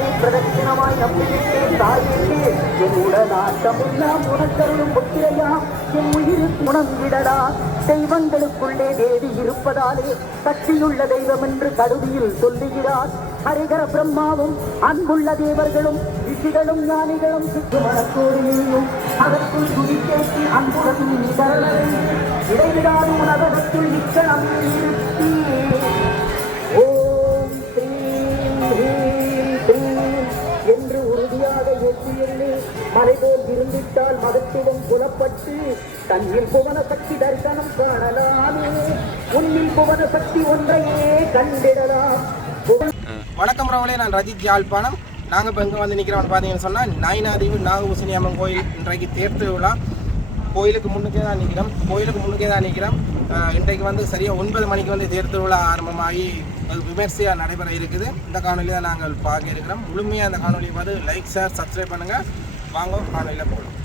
நான் பிரதட்சிணமாய் நம்பிவிட்டேன் தாயே என் உடலாட்டமெல்லாம் உனக்கருளும் புத்திரையா என் உயிர் உணர்ந்திடடா. தெய்வங்களுக்குள்ளே தேவி இருப்பதாலே சக்தியுள்ள தெய்வம் என்று கருவியில் சொல்லுகிறார். ஹரிகர பிரம்மாவும் அன்புள்ள தேவர்களும் ரிஷிகளும் ஞானிகளும் சுற்றுமணக்கோடியும் அதற்குள் துடிக்கேற்றி அன்புடன் நிகழ்வை இடைவிடாது உலகத்தில் நிற்கலாம் உறுதியாக எண்ணி மலைபோல் இருந்திட்டால் மதத்திடம் புலப்பட்டு தன்னில் புவன சக்தி தரிசனம் காணலாமே. உன்னில் புவன சக்தி ஒன்றையே கண்டிடலாம். வணக்கம் ரவலே நான் ரஜித் யாழ்ப்பாணம். நாங்கள் இப்போ எங்கே வந்து நிற்கிறோம்னு பார்த்தீங்கன்னு சொன்னால் நயினாதீவு நாகபூசணி அம்மன் கோயில் இன்றைக்கு தேர் திருவிழா. கோயிலுக்கு முன்னுக்கே தான் நிற்கிறோம் கோயிலுக்கு முன்னுக்கே தான் நிற்கிறோம் இன்றைக்கு வந்து சரியாக ஒன்பது மணிக்கு வந்து தேர் திருவிழா ஆரம்பமாகி விமர்சையாக நடைபெற இருக்குது. இந்த காணொலியை தான் நாங்கள் பார்க்க இருக்கிறோம். முழுமையாக அந்த காணொலியை பார்த்து லைக் ஷேர் சப்ஸ்கிரைப் பண்ணுங்கள் வாங்க காணொலியில் போகலாம்.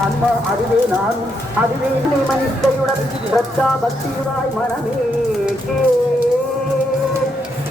ஆன்மா அதுவே நான் அதுவே என்னை மனிதயுடன் ரத்தா பக்தியுடாய் மனமே கே.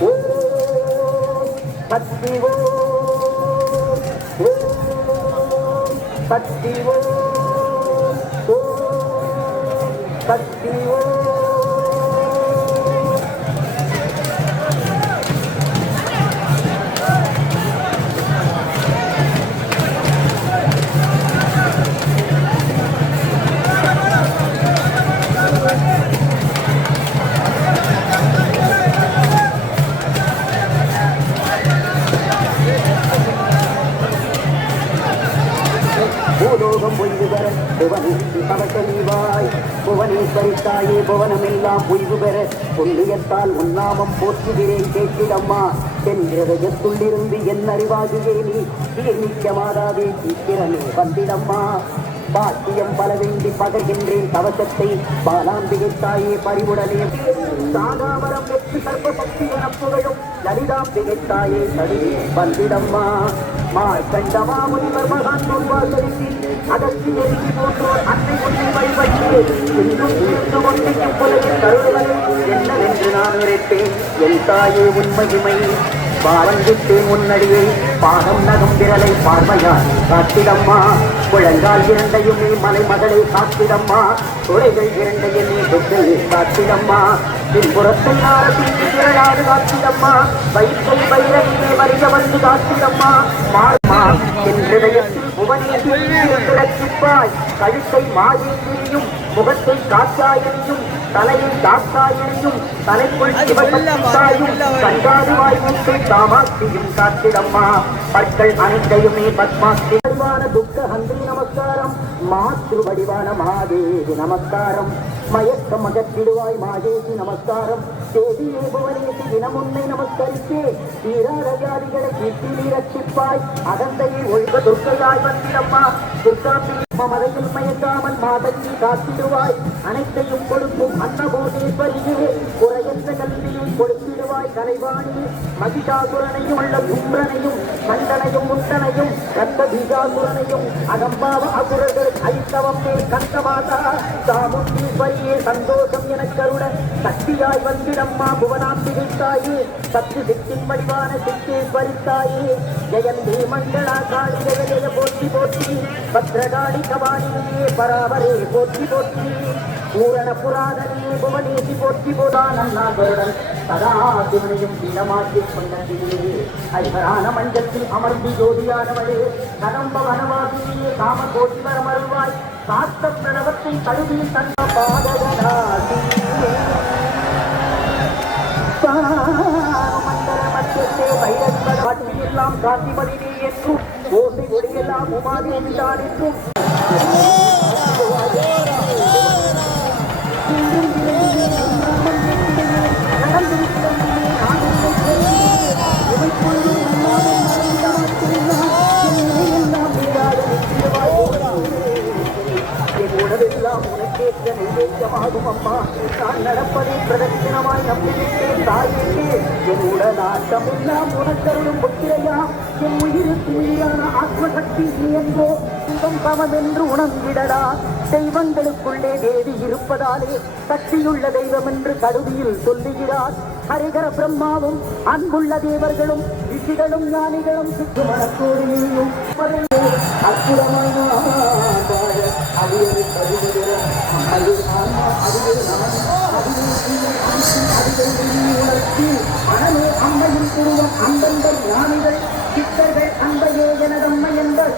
ஓம் சக்தி ஓம் ஓம் சக்தி பொய்வு பெற புவனேஸ்வரி சமசெல்வாய் தாயே புவனமெல்லாம் பொய்வு பெற புண்ணியத்தால் உன்னாமம் போற்றுகிறேன் கேட்கிடம்மா என் ஹிருதயத்துள்ளிருந்து என் அறிவாகியே நீ தீர்மிக்க மாதாவே சீக்கிரமே வந்திடம்மா. பாக்கியம் பல வேண்டி பகர்கின்றேன் கவசத்தை பாலாம்பிகை தாயே பறிவுடனே. சாகாவரம் வெற்றி சர்வசக்தி என புகழும் லலிதாம்பிகை தாயே தடுவே வந்திடம்மா. மார்க்கண்டமா முனிவர் மகான் நோன்பாசரிசி அதற்கு எரிசி போன்றோர் அன்னை உன்னை வழிபட்டு இன்னும் இருந்து ஒன்றையும் புலையில் கருதுவது என்னவென்று நான் நினைப்பேன் என் தாயே உண்மையுமை பாவங்கிட்டேன் உன்னடியை பாதம் நகும் விரலை பார்வையார் காத்திடம்மா குழங்கால் இரண்டையுமே மலைமகளை காத்திடம்மா துளைகள் இரண்டையுமே தொட்டில் காத்திடம்மா பின்புறத்தை ஆரம்பித்து திரளாது காத்திடம்மா வயிற்றை வைரவிலே வருக வந்து காத்திடம்மா மாறுமா என் ஹிருதயத்தில் கழுத்தை மாயேந்திரியும் முகத்தை காத்தாயனியும் தலையை காத்தாயனியும் தலைக்குள் சிவசக்தித்தாயும் கண்டாதுவாய் மூக்கை காமாட்சியும் காத்திடம்மா பற்கள் அனைத்தையுமே பத்மாஸ்தி துக்க ஹந்திரி நமஸ்காரம் மாத்ரு வடிவான மாதேவி நமஸ்காரம் மயக்கம் அகற்றிடுவாய் மாதேவி நமஸ்காரம். தேவியே புவனேசி தினமுன்னை நமஸ்கரித்தே. வீராரஜாதிகளை கீர்த்தி ரட்சிப்பாய். அகந்தையை ஒழிவ துர்க்கையாய் வந்திடம்மா துர்காம்பி மலையில் மயக்காமல் மாதங்கி காத்திடுவாய். அனைத்தையும் கொடுக்கும் அன்னபோதேஸ்வரியே குறையற்ற கொடுத்திடுவாய் கலைவாணி மகிஷாசுரனையும் உள்ள கும்பனையும் கண்டனையும் முண்டனையும் ரத்த பீஜாசுரனையும் அகம்பாவ அசுரர்கள் ஐத்தவமே கண்டமாதா சாமுண்டீஸ்வரியே சந்தோஷம் என கருட சக்தியாய் வந்திடம்மா புவனாம்பிகை தாயே. சக்தி சித்தின் வடிவான சித்தேஸ்வரி தாயே ஜெயந்தே மங்களா காளி ஜெய ஜெய போற்றி போற்றி. பத்ரகாளி கபாலினியே பராபரே போற்றி போற்றி. பூரண புராதனே புவனேசி போற்றி போதானம் நாகருடன் சதா சிவனையும் பீடமாக்கிக் கொண்டதிலே. ஐவரான மஞ்சத்தில் அமர்ந்து ஜோதியானவளே கதம்ப வனவாசினியே காம கோட்டி வரமருவாய் காத்த பிரணவத்தை கழுவி தந்த பாதகனாசி. மண்டல காந்திமதினே என்றும் ஓசை ஒளியெல்லாம் உமாதேவி தான் என்றும் சத்தியமாகும் அம்மா நான் நடப்பதை பிரதட்சிணமாய் நம்பிவிட்டேன் தாயே என் உடல் ஆட்டம் எல்லாம் உனக்கருளும் புத்திரையா என் உயிருக்கு மீதான ஆத்மசக்தி நீ என்றோ இன்பம் சமம் என்று உணர்ந்திடடா தெய்வங்களுக்குள்ளே தேவி இருப்பதாலே சக்தியுள்ள தெய்வம் என்று கருதியில் சொல்லுகிறார் ஹரிகர பிரம்மாவும் அன்புள்ள தேவர்களும் ரிஷிகளும் ஞானிகளும் சுற்றுமணக்கோடு நீயும் அற்புதமான அன்பையும் கருதுகிற அம்மையை ஞானிகள் சித்தர்கள் அன்பையே எனதம்மை என்பர்.